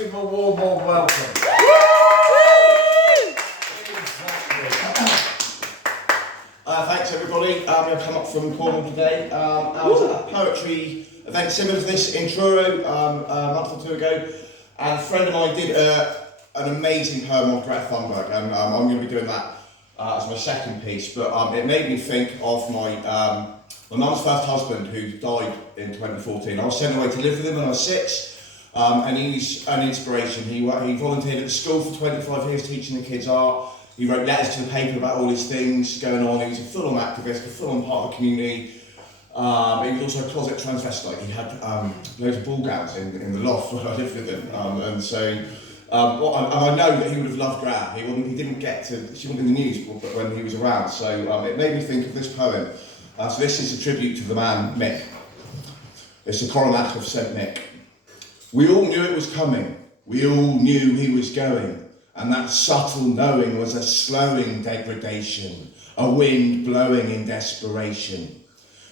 give him a warm welcome. Thanks everybody. I've come up from Cornwall today. I was at a poetry event similar to this in Truro a month or two ago, and a friend of mine did an amazing poem on Greta Thunberg, and I'm going to be doing that as my second piece. But it made me think of my mum's first husband, who died in 2014. I was sent away to live with him when I was 6, and he's an inspiration. He volunteered at the school for 25 years teaching the kids art. He wrote letters to the paper about all his things going on. He was a full-on activist, a full-on part of the community. He was also a closet transvestite. He had loads of ball gowns in the loft where I lived with him. And I know that he would have loved Greta. She wasn't in the news but when he was around. So it made me think of this poem. So this is a tribute to the man, Mick. It's a coronet of St. Mick. We all knew it was coming. We all knew he was going. And that subtle knowing was a slowing degradation, a wind blowing in desperation.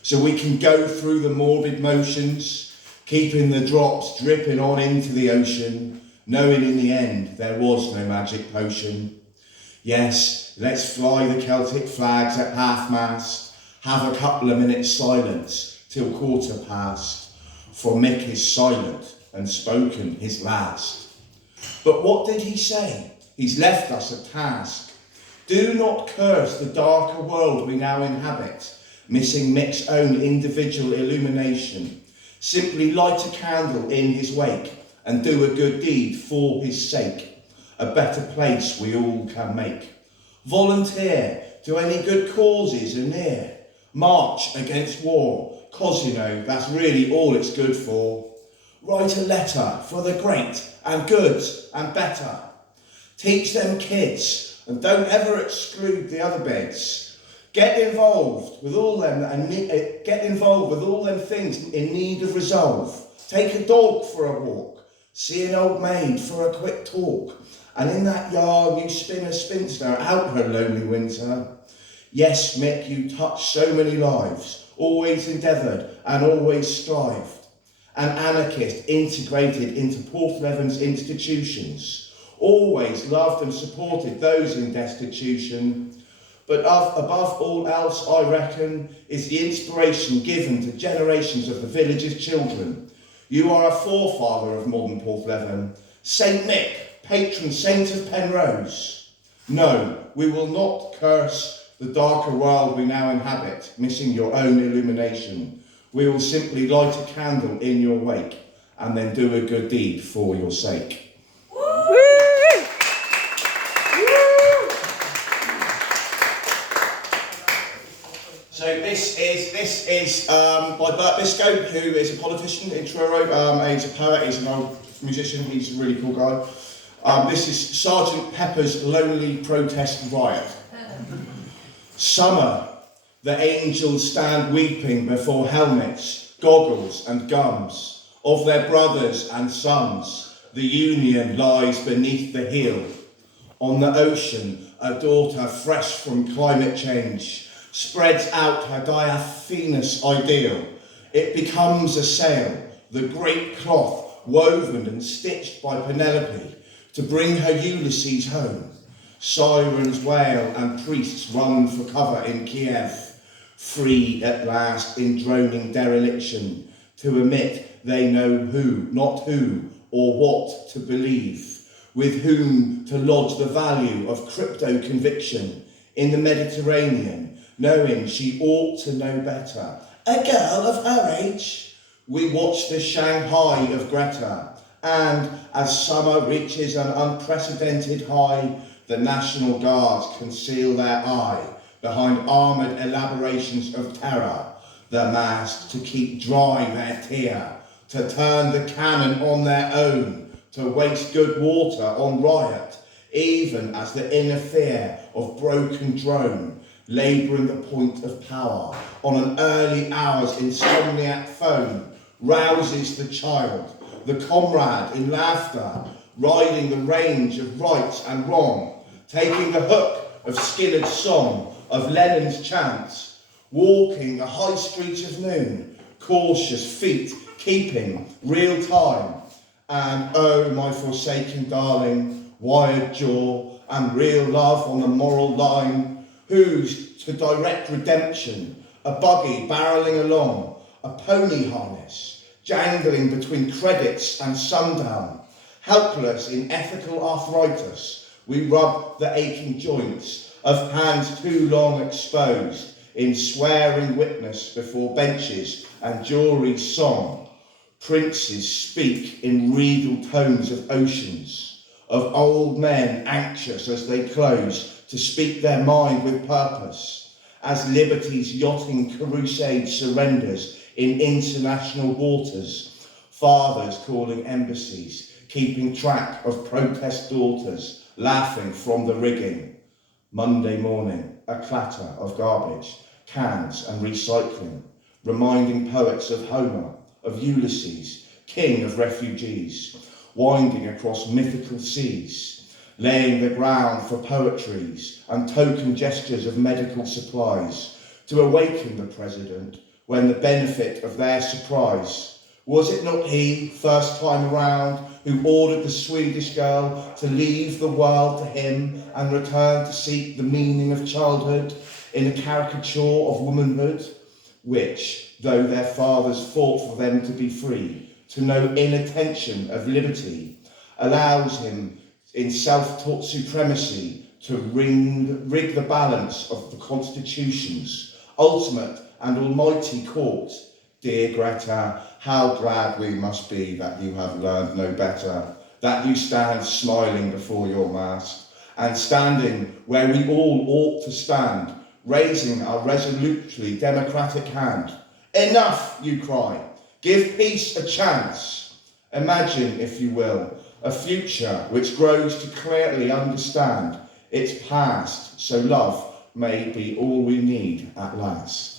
So we can go through the morbid motions, keeping the drops dripping on into the ocean, knowing in the end there was no magic potion. Yes, let's fly the Celtic flags at half-mast, have a couple of minutes silence till 1:15, for Mick is silent and spoken his last. But what did he say? He's left us a task. Do not curse the darker world we now inhabit, missing Mick's own individual illumination. Simply light a candle in his wake and do a good deed for his sake. A better place we all can make. Volunteer to any good causes are near. March against war, 'cause you know that's really all it's good for. Write a letter for the great and good and better. Teach them kids and don't ever exclude the other bits. Get involved with all them things in need of resolve. Take a dog for a walk. See an old maid for a quick talk. And in that yard you spin a spinster out her lonely winter. Yes, Mick, you touch so many lives, always endeavoured and always strived. An anarchist integrated into Porthleven's institutions, always loved and supported those in destitution. But above all else, I reckon, is the inspiration given to generations of the village's children. You are a forefather of modern Porthleven, St. Mick, patron saint of Penrose. No, we will not curse the darker world we now inhabit, missing your own illumination. We will simply light a candle in your wake and then do a good deed for your sake. So this is by Bert Biscoe, who is a politician in Truro. He's a poet, he's an old musician, he's a really cool guy. This is Sergeant Pepper's Lonely Protest Riot. Summer, the angels stand weeping before helmets, goggles and gums of their brothers and sons. The Union lies beneath the heel. On the ocean, a daughter fresh from climate change spreads out her diaphanous ideal. It becomes a sail, the great cloth woven and stitched by Penelope to bring her Ulysses home. Sirens wail and priests run for cover in Kiev, free at last in droning dereliction, to admit they know who, not who, or what to believe, with whom to lodge the value of crypto conviction in the Mediterranean, knowing she ought to know better. A girl of her age? We watch the Shanghai of Greta, and as summer reaches an unprecedented high, the National Guards conceal their eye behind armoured elaborations of terror, the masked to keep dry their tear, to turn the cannon on their own, to waste good water on riot, even as the inner fear of broken drone, labouring the point of power, on an early hour's insomniac phone, rouses the child, the comrade in laughter, riding the range of right and wrong, taking the hook of Skinner's song, of Lennon's chants, walking the high street of noon, cautious feet keeping real time, And oh, my forsaken darling, wired jaw and real love on the moral line, who's to direct redemption, a buggy barrelling along, a pony harness, jangling between credits and sundown. Helpless in ethical arthritis, we rub the aching joints of hands too long exposed in swearing witness before benches and jury's song. Princes speak in regal tones of oceans, of old men anxious as they close to speak their mind with purpose, as liberty's yachting crusade surrenders in international waters, fathers calling embassies, keeping track of protest daughters, laughing from the rigging. Monday morning, a clatter of garbage, cans and recycling, reminding poets of Homer, of Ulysses, king of refugees, winding across mythical seas, laying the ground for poetries and token gestures of medical supplies, to awaken the president when the benefit of their surprise. Was it not he, first time around, who ordered the Swedish girl to leave the world to him and return to seek the meaning of childhood in a caricature of womanhood, which, though their fathers fought for them to be free, to know inattention of liberty, allows him in self-taught supremacy to rig the balance of the Constitution's ultimate and almighty court. Dear Greta, how glad we must be that you have learned no better, that you stand smiling before your mast, and standing where we all ought to stand, raising our resolutely democratic hand. Enough, you cry. Give peace a chance. Imagine, if you will, a future which grows to clearly understand its past, so love may be all we need at last.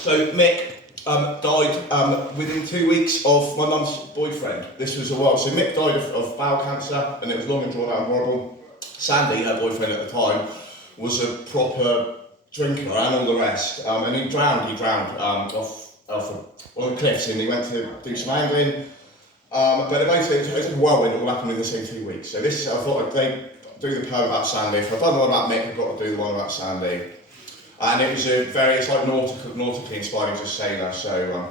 So Mick died within 2 weeks of my mum's boyfriend. This was a while. So Mick died of bowel cancer, and it was long and drawn out and horrible. Sandy, her boyfriend at the time, was a proper drinker and all the rest. And he drowned off one of the cliffs, and he went to do some angling. But it was a whirlwind, it all happened in the same 2 weeks. So this, I thought I'd do the poem about Sandy. If I've done the one about Mick, I've got to do the one about Sandy. And it was it's like nautically inspired as a sailor. So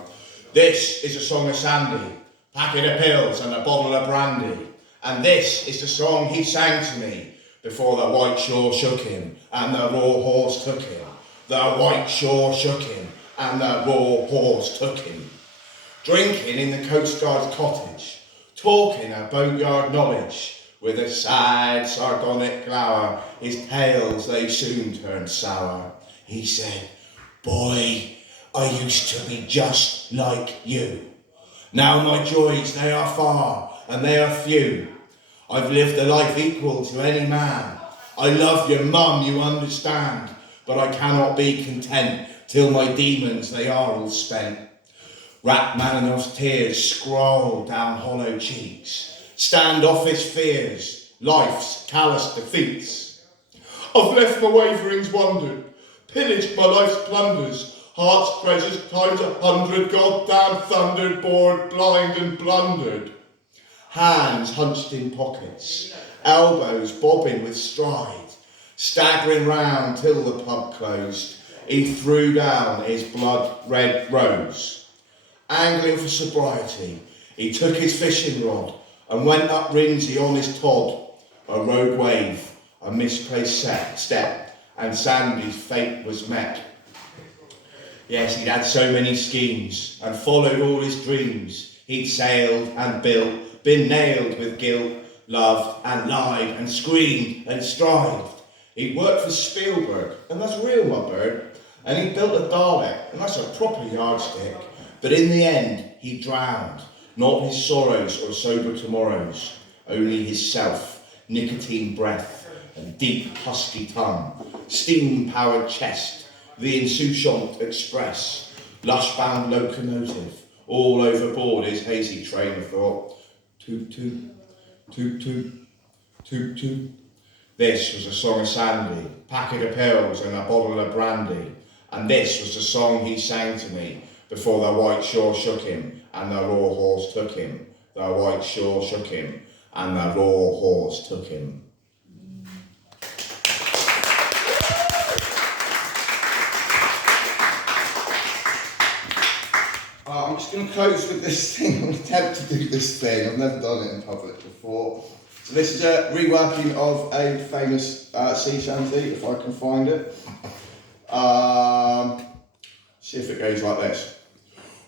this is a song of Sandy, packet of pills and a bottle of brandy. And this is the song he sang to me before the white shore shook him and the raw horse took him. The white shore shook him and the raw horse took him. Drinking in the Coast Guard's cottage, talking of boatyard knowledge, with a sad, sardonic glower, his tales they soon turned sour. He said, "Boy, I used to be just like you. Now my joys, they are far and they are few. I've lived a life equal to any man. I love your mum, you understand, but I cannot be content till my demons, they are all spent. Rachmaninoff's tears scroll down hollow cheeks, standoffish fears, life's callous defeats. I've left my waverings wandered, pillaged my life's plunders, heart's treasures times 100, goddamn thundered, bored, blind and blundered. Hands hunched in pockets, elbows bobbing with stride, staggering round till the pub closed, he threw down his blood-red rose. Angling for sobriety, he took his fishing rod and went up Rinsey on his Todd. A rogue wave, a misplaced step, and Sandy's fate was met. Yes, he'd had so many schemes and followed all his dreams. He'd sailed and built, been nailed with guilt, loved and lied and screamed and strived. He'd worked for Spielberg, and that's real, my bird, and he built a Dalek, and that's a proper yardstick. But in the end, he drowned, not his sorrows or sober tomorrows, only his self, nicotine breath, and deep husky tongue, steam-powered chest, the insouciant express, lush-bound locomotive, all overboard his hazy train of thought. Toot toot, toot toot, toot toot, This was a song of Sandy, packet of pills and a bottle of brandy. And this was the song he sang to me before the white shore shook him and the raw horse took him. The white shore shook him and the raw horse took him. I'm just going to close with this thing. I'm going to attempt to do this thing. I've never done it in public before. So this is a reworking of a famous sea shanty, if I can find it. See if it goes like this.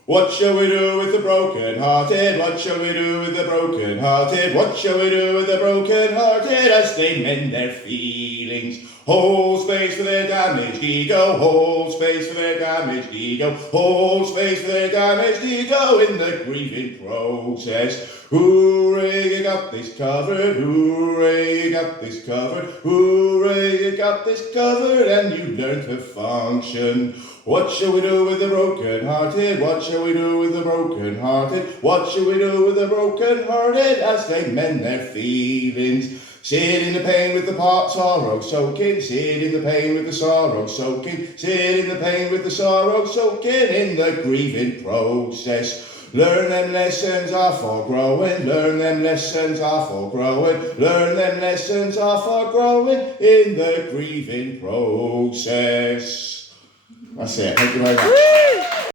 What shall we do with the broken-hearted? What shall we do with the broken-hearted? What shall we do with the broken-hearted as they mend their feelings? Hold space for their damaged ego, hold space for their damaged ego, hold space for their damaged ego in the grieving process. Hooray, you got this covered, hooray, you got this covered, hooray, you got this covered, and you learn to function. What shall we do with the broken-hearted? What shall we do with the broken-hearted? What shall we do with the broken-hearted as they mend their feelings? Sit in the pain with the part sorrow soaking, sit in the pain with the sorrow soaking, sit in the pain with the sorrow soaking in the grieving process. Learn them lessons are for growing, learn them lessons are for growing, learn them lessons are for growing in the grieving process. That's it. Thank you very much.